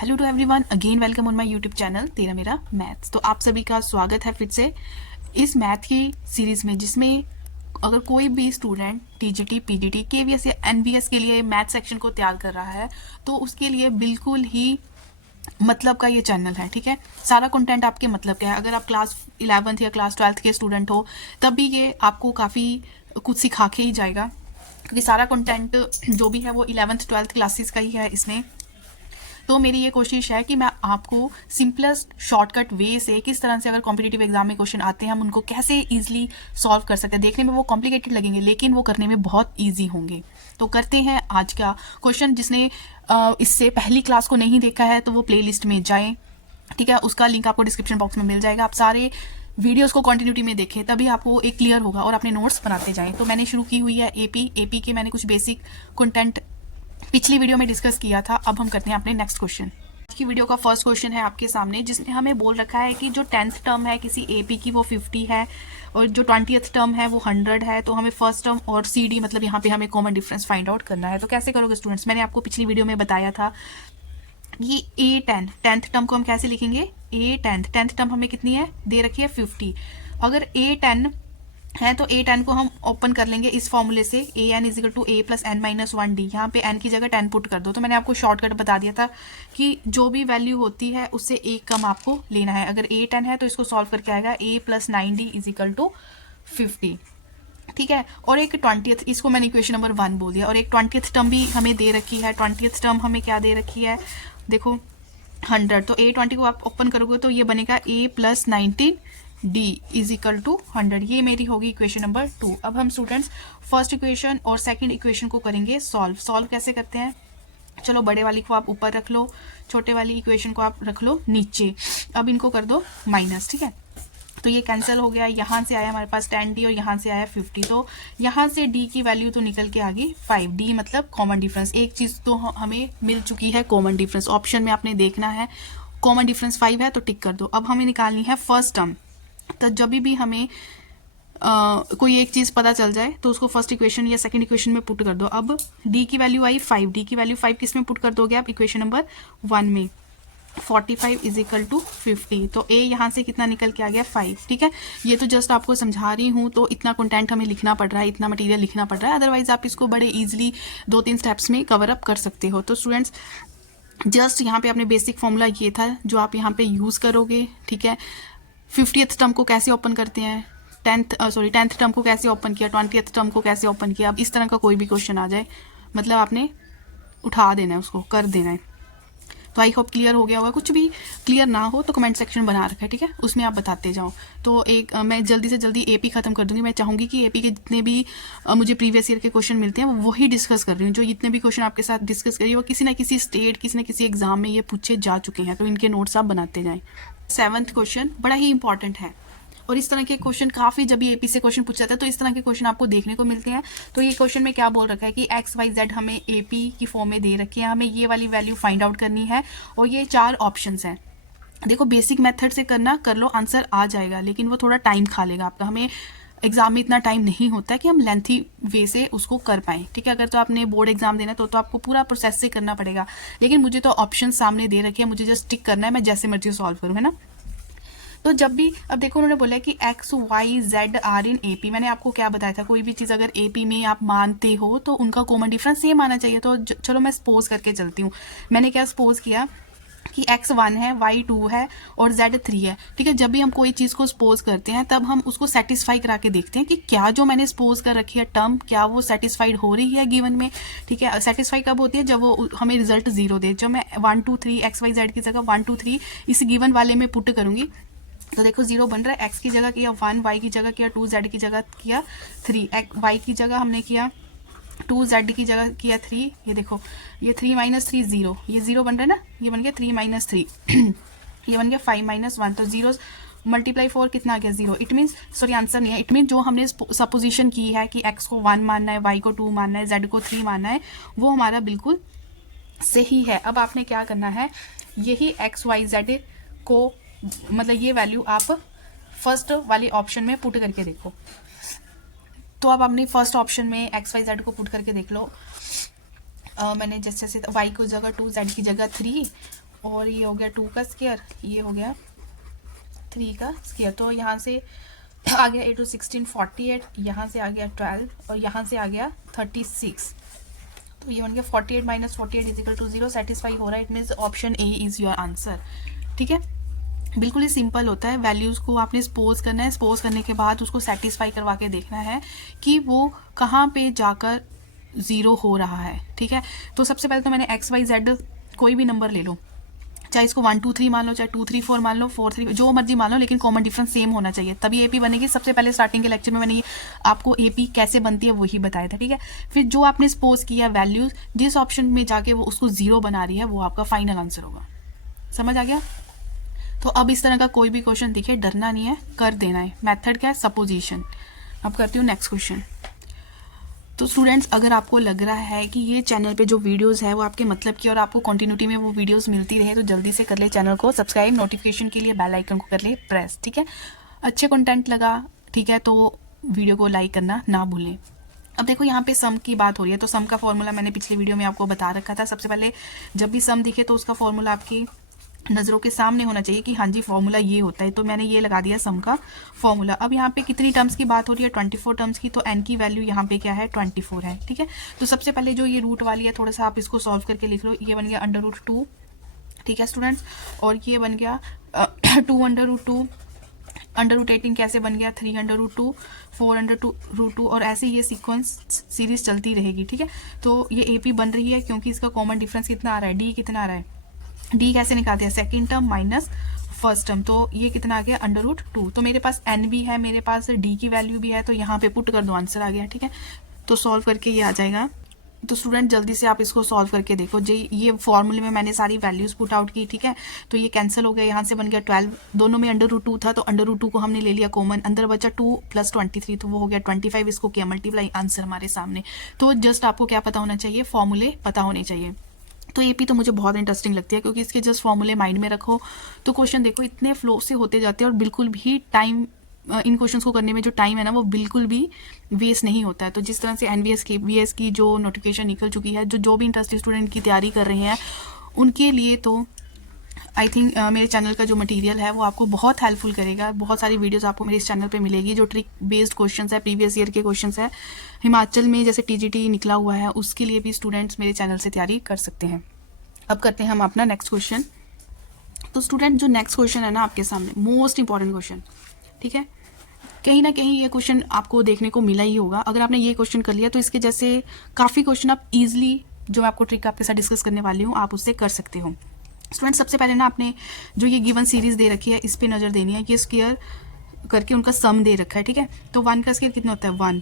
Hello to everyone, again welcome on my YouTube channel तेरा मेरा maths. तो आप सभी का स्वागत है फिर से इस मैथ की सीरीज़ में, जिसमें अगर कोई भी स्टूडेंट टीजीटी, पीजीटी, केवीएस या एनवीएस के लिए मैथ सेक्शन को तैयार कर रहा है तो उसके लिए बिल्कुल ही मतलब का ये चैनल है। ठीक है, सारा कंटेंट आपके मतलब का है। अगर आप क्लास 11th या क्लास 12th के स्टूडेंट हो तब भी ये आपको काफ़ी कुछ सिखा के ही जाएगा, क्योंकि सारा कंटेंट जो भी है वो 11th 12th क्लासेस का ही है इसमें। तो मेरी ये कोशिश है कि मैं आपको सिंपलेस्ट शॉर्टकट वे से किस तरह से अगर कॉम्पिटिटिव एग्जाम में क्वेश्चन आते हैं हम उनको कैसे इजीली सॉल्व कर सकते हैं। देखने में वो कॉम्प्लिकेटेड लगेंगे लेकिन वो करने में बहुत इजी होंगे। तो करते हैं आज का क्वेश्चन। जिसने इससे पहली क्लास को नहीं देखा है तो वो प्लेलिस्ट में जाए, ठीक है, उसका लिंक आपको डिस्क्रिप्शन बॉक्स में मिल जाएगा। आप सारे वीडियोस को कंटिन्यूटी में देखें तभी आपको एक क्लियर होगा और अपने नोट्स बनाते जाएं। तो मैंने शुरू की हुई है एपी के मैंने कुछ बेसिक कंटेंट पिछली वीडियो में डिस्कस किया था। अब हम करते हैं अपने नेक्स्ट क्वेश्चन। आज की वीडियो का फर्स्ट क्वेश्चन है आपके सामने, जिसमें हमें बोल रखा है कि जो 10th टर्म है किसी एपी की वो 50 है और जो 20th टर्म है वो 100 है। तो हमें फर्स्ट टर्म और सीडी मतलब यहाँ पे हमें कॉमन डिफरेंस फाइंड आउट करना है। तो कैसे करोगे स्टूडेंट्स? मैंने आपको पिछली वीडियो में बताया था कि टेंथ टर्म को हम कैसे लिखेंगे। टेंथ टर्म हमें कितनी है दे रखी है 50। अगर A10 है तो A10 को हम ओपन कर लेंगे इस फॉर्मूले से, AN is equal to A plus n minus 1D। यहाँ पे n की जगह 10 पुट कर दो। तो मैंने आपको शॉर्टकट बता दिया था कि जो भी वैल्यू होती है उससे एक कम आपको लेना है। अगर A10 है तो इसको सॉल्व करके आएगा A plus 9D is equal to 50। ठीक है, और एक 20th, इसको मैंने इक्वेशन नंबर 1 बोल दिया। और एक 20th टर्म भी हमें दे रखी है। 20th टर्म हमें क्या दे रखी है, देखो 100। तो A20 को आप ओपन करोगे तो ये बनेगा A plus 19D is equal to 100। ये मेरी होगी इक्वेशन नंबर 2। अब हम स्टूडेंट्स फर्स्ट इक्वेशन और सेकंड इक्वेशन को करेंगे सॉल्व कैसे करते हैं। चलो, बड़े वाली को आप ऊपर रख लो, छोटे वाली इक्वेशन को आप रख लो नीचे। अब इनको कर दो माइनस। ठीक है, तो ये कैंसिल हो गया। यहाँ से आया हमारे पास 10D और यहाँ से आया 50। तो यहाँ से D की वैल्यू तो निकल के आ गई 5D, मतलब कॉमन डिफरेंस। एक चीज़ तो हमें मिल चुकी है, कॉमन डिफरेंस। ऑप्शन में आपने देखना है कॉमन डिफरेंस 5 है तो टिक कर दो। अब हमें निकालनी है फर्स्ट टर्म। तो जब भी हमें कोई एक चीज़ पता चल जाए तो उसको फर्स्ट इक्वेशन या सेकंड इक्वेशन में पुट कर दो। अब D की वैल्यू आई 5, D की वैल्यू 5 किस में पुट कर दोगे आप? इक्वेशन नंबर 1 में। 45 इज इक्वल टू 50। तो A यहाँ से कितना निकल के आ गया 5। ठीक है, ये तो जस्ट आपको समझा रही हूँ, तो इतना कंटेंट हमें लिखना पड़ रहा है, इतना मटेरियल लिखना पड़ रहा है। अदरवाइज आप इसको बड़े इजीली 2-3 स्टेप्स में कवर अप कर सकते हो। तो स्टूडेंट्स जस्ट यहाँ पे अपने बेसिक फॉर्मूला ये था जो आप यहाँ पे यूज़ करोगे। ठीक है, 50th टर्म को कैसे ओपन करते हैं, 10th टर्म को कैसे ओपन किया, 20th टर्म को कैसे ओपन किया। अब इस तरह का कोई भी क्वेश्चन आ जाए मतलब आपने उठा देना है, उसको कर देना है। तो आई होप क्लियर हो गया होगा। कुछ भी क्लियर ना हो तो कमेंट सेक्शन बना रखा है, ठीक है, उसमें आप बताते जाओ। तो मैं जल्दी से जल्दी एपी खत्म कर दूंगी। मैं चाहूँगी कि एपी के जितने भी मुझे प्रीवियस ईयर के क्वेश्चन मिलते हैं वही डिस्कस कर रही हूँ। जो जितने भी क्वेश्चन आपके साथ डिस्कस करिए वो किसी ना किसी स्टेट, किसी ना किसी एग्जाम में ये पूछे जा चुके हैं, तो इनके नोट्स आप बनाते जाएँ। 7th क्वेश्चन बड़ा ही इंपॉर्टेंट है और इस तरह के क्वेश्चन काफ़ी, जब ये एपी से क्वेश्चन पूछा जाता है तो इस तरह के क्वेश्चन आपको देखने को मिलते हैं। तो ये क्वेश्चन में क्या बोल रखा है कि XYZ हमें एपी की फॉर्म में दे रखी है, हमें ये वाली वैल्यू फाइंड आउट करनी है और ये 4 ऑप्शंस हैं। देखो, बेसिक मेथड से करना कर लो, आंसर आ जाएगा, लेकिन वो थोड़ा टाइम खा लेगा आपका। हमें एग्जाम में इतना टाइम नहीं होता है कि हम लेंथी वे से उसको कर पाएँ। ठीक है, अगर तो आपने बोर्ड एग्जाम देना तो आपको पूरा प्रोसेस से करना पड़ेगा, लेकिन मुझे तो ऑप्शन सामने दे रखे हैं, मुझे जस्ट टिक करना है, मैं जैसे मर्जी सॉल्व करूँ, है ना। तो जब भी, अब देखो उन्होंने बोला है कि XYZ आर इन एपी। मैंने आपको क्या बताया था, कोई भी चीज़ अगर एपी में आप मानते हो तो उनका कॉमन डिफरेंस सेम आना चाहिए। तो चलो मैं सपोज करके चलती हूँ। मैंने क्या सपोज किया कि X1 है, Y2 है और Z3 है। ठीक है, जब भी हम कोई चीज़ को सपोज करते हैं तब हम उसको सेटिस्फाई करा के देखते हैं कि क्या जो मैंने सपोज कर रखी है टर्म, क्या वो सेटिस्फाइड हो रही है गिवन में। ठीक है, सेटिस्फाई कब होती है? जब वो हमें रिजल्ट 0 दे। जब मैं 1 2 3 XYZ की जगह 1 2 3 इस गिवन वाले में पुट करूँगी तो देखो 0 बन रहा है। x की जगह किया 1, y की जगह किया 2, z की जगह किया 3, y की जगह हमने किया 2, z की जगह किया 3। ये देखो, ये 3 माइनस 3 0, ये 0 बन रहा है ना, ये बन गया 3 माइनस 3 ये बन गया 5 माइनस 1। तो 0 मल्टीप्लाई 4 कितना आ गया 0। इट मीन्स, सॉरी आंसर नहीं है, इट मीन जो हमने सपोजिशन की है कि x को 1 मानना है, y को 2 मानना है, z को 3 मानना है, वो हमारा बिल्कुल सही है। अब आपने क्या करना है, यही XYZ को मतलब ये वैल्यू आप फर्स्ट वाले ऑप्शन में पुट करके देखो। तो आप अपनी फर्स्ट ऑप्शन में XYZ को पुट करके देख लो। मैंने जैसे y को जगह 2, z की जगह 3 और ये हो गया 2 का स्क्वायर, ये हो गया 3 का स्क्वायर। तो यहाँ से आ गया 8 to 16 48, यहाँ से आ गया 12 और यहाँ से आ गया 36। तो ये बन गया 48 माइनस 48 इजिकल टू 0, सेटिस्फाई हो रहा है। It means option A is your answer. ठीक है, बिल्कुल ही सिंपल होता है। वैल्यूज़ को आपने सपोज करना है, सपोज करने के बाद उसको सेटिस्फाई करवा के देखना है कि वो कहाँ पे जाकर ज़ीरो हो रहा है। ठीक है, तो सबसे पहले तो मैंने एक्स वाई जेड कोई भी नंबर ले लो, चाहे इसको 1 2 3 मान लो, चाहे 2 3 4 मान लो, 4 3, जो मर्जी मान लो, लेकिन कॉमन डिफरेंस सेम होना चाहिए, तभी एपी बनेगी। सबसे पहले स्टार्टिंग के लेक्चर में मैंने आपको एपी कैसे बनती है वही बताया था। ठीक है, फिर जो आपने सपोज किया वैल्यूज जिस ऑप्शन में जाके वो उसको जीरो बना रही है वो आपका फाइनल आंसर होगा। समझ आ गया? तो अब इस तरह का कोई भी क्वेश्चन दिखे डरना नहीं है, कर देना है। मेथड क्या है? सपोजिशन। अब करती हूँ नेक्स्ट क्वेश्चन। तो स्टूडेंट्स, अगर आपको लग रहा है कि ये चैनल पे जो वीडियोस है वो आपके मतलब की और आपको कंटिन्यूटी में वो वीडियोस मिलती रहे, तो जल्दी से कर ले चैनल को सब्सक्राइब, नोटिफिकेशन के लिए बेल आइकन को कर ले प्रेस। ठीक है, अच्छे कंटेंट लगा, ठीक है, तो वीडियो को लाइक करना ना भूलें। अब देखो यहाँ पे सम की बात हो रही है, तो सम का फॉर्मूला मैंने पिछले वीडियो में आपको बता रखा था। सबसे पहले जब भी सम दिखे तो उसका फॉर्मूला आपकी नज़रों के सामने होना चाहिए कि हाँ जी फॉर्मूला ये होता है। तो मैंने ये लगा दिया सम का फॉर्मूला। अब यहाँ पे कितनी टर्म्स की बात हो रही है? 24 टर्म्स की। तो एन की वैल्यू यहाँ पे क्या है? 24 है। ठीक है, तो सबसे पहले जो ये रूट वाली है थोड़ा सा आप इसको सॉल्व करके लिख लो। ये बन गया √2। ठीक है स्टूडेंट्स, और ये बन गया 2 √2 कैसे बन गया? 3 √2, 4 √2 और ऐसे ये सीक्वेंस सीरीज चलती रहेगी। ठीक है, तो ये एपी बन रही है क्योंकि इसका कॉमन डिफरेंस कितना आ रहा है? डी कितना आ रहा है? डी कैसे निकालते हैं? Second term minus first term. तो ये कितना आ गया? √2। तो मेरे पास एन भी है, मेरे पास डी की वैल्यू भी है, तो यहाँ पे पुट कर दो, आंसर आ गया। ठीक है, तो सॉल्व करके ये आ जाएगा। तो स्टूडेंट जल्दी से आप इसको सॉल्व करके देखो जी। ये फॉर्मूले में मैंने सारी वैल्यूज पुट आउट की। ठीक है, तो ये कैंसिल हो गया, यहाँ से बन गया 12। दोनों में √2 था तो √2 को हमने ले लिया कॉमन, अंदर बचा 2 + 23, तो वो हो गया 25। इसको किया मल्टीप्लाई, आंसर हमारे सामने। तो जस्ट आपको क्या पता होना चाहिए? फॉर्मूले पता होने चाहिए। तो एपी तो मुझे बहुत इंटरेस्टिंग लगती है क्योंकि इसके जस्ट फॉर्मूले माइंड में रखो तो क्वेश्चन देखो इतने फ्लो से होते जाते हैं और बिल्कुल भी टाइम इन क्वेश्चंस को करने में जो टाइम है ना वो बिल्कुल भी वेस्ट नहीं होता है। तो जिस तरह से एनवीएस की बीएस की जो नोटिफिकेशन निकल चुकी है, जो भी इंटरेस्टेड स्टूडेंट की तैयारी कर रहे हैं उनके लिए तो आई थिंक मेरे चैनल का जो मटेरियल है वो आपको बहुत हेल्पफुल करेगा। बहुत सारी वीडियोस आपको मेरे इस चैनल पे मिलेगी जो ट्रिक बेस्ड क्वेश्चंस है, प्रीवियस ईयर के क्वेश्चंस है। हिमाचल में जैसे टीजीटी निकला हुआ है उसके लिए भी स्टूडेंट्स मेरे चैनल से तैयारी कर सकते हैं। अब करते हैं हम अपना नेक्स्ट क्वेश्चन। तो स्टूडेंट जो नेक्स्ट क्वेश्चन है ना आपके सामने, मोस्ट इंपॉर्टेंट क्वेश्चन। ठीक है, कहीं ना कहीं ये क्वेश्चन आपको देखने को मिला ही होगा। अगर आपने ये क्वेश्चन कर लिया तो इसके जैसे काफ़ी क्वेश्चन आप इजीली, जो मैं आपको ट्रिक आपके साथ डिस्कस करने वाली हूँ, आप उससे कर सकते हो। स्टूडेंट सबसे पहले ना आपने जो ये गिवन सीरीज दे रखी है इस पर नज़र देनी है कि स्क्वायर करके उनका सम दे रखा है। ठीक है, तो 1 का स्क्वायर कितना होता है? 1।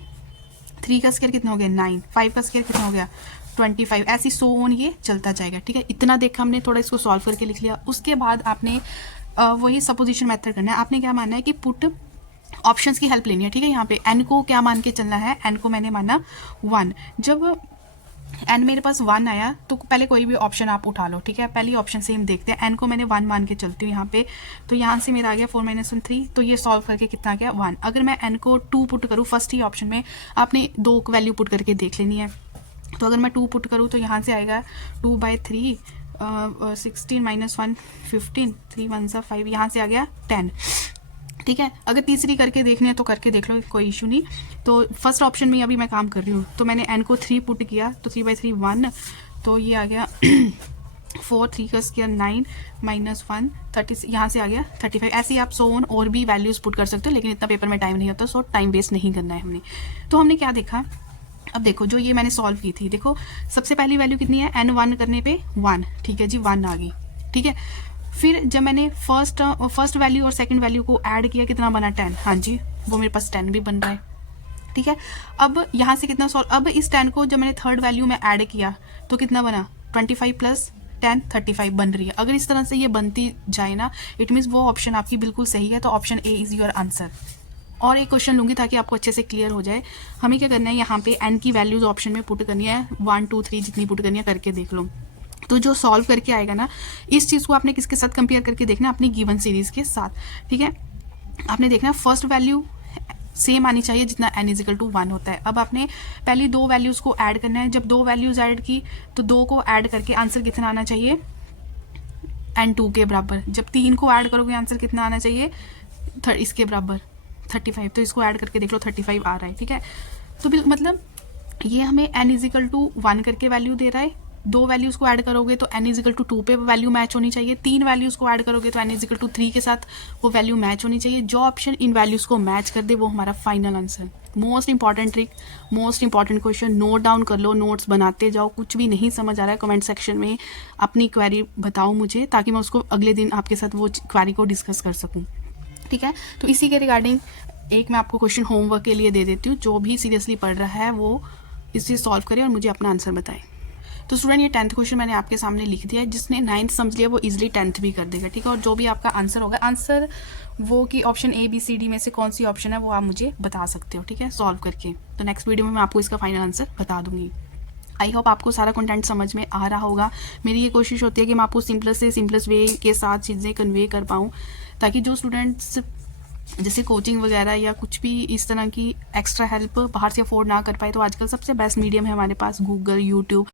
3 का स्क्वायर कितना हो गया? 9। 5 का स्क्वायर कितना हो गया? 25। ऐसी सो ऑन ये चलता जाएगा। ठीक है, इतना देखा हमने, थोड़ा इसको सॉल्व करके लिख लिया। उसके बाद आपने वही सपोजिशन मेथड करना है। आपने क्या मानना है कि पुट ऑप्शंस की हेल्प लेनी है। ठीक है, यहाँ पे एन को क्या मान के चलना है? एन को मैंने माना 1। जब एन मेरे पास 1 आया तो पहले कोई भी ऑप्शन आप उठा लो। ठीक है, पहली ऑप्शन से हम देखते हैं। एन को मैंने 1 मान के चलती हूँ यहाँ पे, तो यहाँ से मेरा आ गया 4 - 1 3। तो ये सॉल्व करके कितना आ गया? 1। अगर मैं एन को 2 पुट करूँ फर्स्ट ही ऑप्शन में, आपने 2 वैल्यू पुट करके देख लेनी है। तो अगर मैं 2 पुट करूँ तो यहाँ से आएगा 2/3, 16 - 1 15, 3 1 5, यहाँ से आ गया 10। ठीक है, अगर तीसरी करके देखनी है तो करके देख लो, कोई इशू नहीं। तो फर्स्ट ऑप्शन में अभी मैं काम कर रही हूँ, तो मैंने एन को 3 पुट किया, तो 3/3 1, तो ये आ गया 4, 3 का स्क्वायर 9 - 1 30, यहाँ से आ गया 35। ऐसे ही आप सो ऑन और भी वैल्यूज़ पुट कर सकते हो, लेकिन इतना पेपर में टाइम नहीं होता, सो टाइम वेस्ट नहीं करना है हमने। तो हमने क्या देखा? अब देखो जो ये मैंने सॉल्व की थी, देखो सबसे पहली वैल्यू कितनी है? n1 करने पे 1। ठीक है जी, 1 आ गई। ठीक है, फिर जब मैंने फर्स्ट वैल्यू और सेकंड वैल्यू को ऐड किया, कितना बना? 10। हाँ जी, वो मेरे पास 10 भी बन रहा है। ठीक है, अब यहाँ से कितना सॉल्व, अब इस 10 को जब मैंने थर्ड वैल्यू में ऐड किया तो कितना बना? 25 + 10 35 बन रही है। अगर इस तरह से ये बनती जाए ना, इट मीन्स वो ऑप्शन आपकी बिल्कुल सही है। तो option A is your answer. और एक क्वेश्चन लूँगी ताकि आपको अच्छे से क्लियर हो जाए। हमें क्या करना है, यहाँ पे एन की वैल्यूज ऑप्शन में पुट करनी है, 1 2 3 जितनी पुट करनी है करके देख लो। तो जो सॉल्व करके आएगा ना, इस चीज़ को आपने किसके साथ कंपेयर करके देखना? अपनी गिवन सीरीज के साथ। ठीक है, आपने देखना फर्स्ट वैल्यू सेम आनी चाहिए जितना n = 1 होता है। अब आपने पहली 2 वैल्यूज़ को ऐड करना है। जब 2 वैल्यूज़ ऐड की तो 2 को ऐड करके आंसर कितना आना चाहिए? एंड 2 के बराबर। जब 3 को ऐड करोगे आंसर कितना आना चाहिए, इसके बराबर 35। तो इसको ऐड करके देख लो 35 आ रहा है, ठीक है। तो मतलब ये हमें n इजिकल टू 1 करके वैल्यू दे रहा है। 2 वैल्यूज़ को ऐड करोगे तो n इजिकल टू 2 पे वैल्यू मैच होनी चाहिए। 3 वैल्यूज़ को ऐड करोगे तो n इजिकल टू 3 के साथ वो वैल्यू मैच होनी चाहिए। जो ऑप्शन इन वैल्यूज़ को मैच कर दे वो हमारा final answer. Most important trick, most important question, note down कर लो, नोट्स बनाते जाओ। कुछ भी नहीं समझ आ रहा है कमेंट सेक्शन में अपनी क्वेरी बताओ मुझे, ताकि मैं उसको अगले दिन आपके साथ वो क्वेरी को डिस्कस कर सकूँ, ठीक है। तो इसी के रिगार्डिंग एक मैं आपको क्वेश्चन होमवर्क के लिए दे देती हूँ। जो भी सीरियसली पढ़ रहा है वो इसे सॉल्व करे और मुझे अपना आंसर बताए। तो स्टूडेंट ये 10th क्वेश्चन मैंने आपके सामने लिख दिया है। जिसने 9th समझ लिया वो इजीली 10th भी कर देगा, ठीक है। और जो भी आपका आंसर होगा, आंसर वो कि option A B C D में से कौन सी ऑप्शन है वो आप मुझे बता सकते हो, ठीक है, सॉल्व करके। तो नेक्स्ट वीडियो में मैं आपको इसका फाइनल आंसर बता दूंगी। आई होप आपको सारा कंटेंट समझ में आ रहा होगा। मेरी ये कोशिश होती है कि मैं आपको सिंपलेस्ट से सिंपलेस्ट वे के साथ चीज़ें कन्वे कर पाऊँ, ताकि जो स्टूडेंट्स जैसे कोचिंग वगैरह या कुछ भी इस तरह की एक्स्ट्रा हेल्प बाहर से अफोर्ड ना कर पाए, तो आजकल सबसे बेस्ट मीडियम है हमारे पास गूगल, यूट्यूब।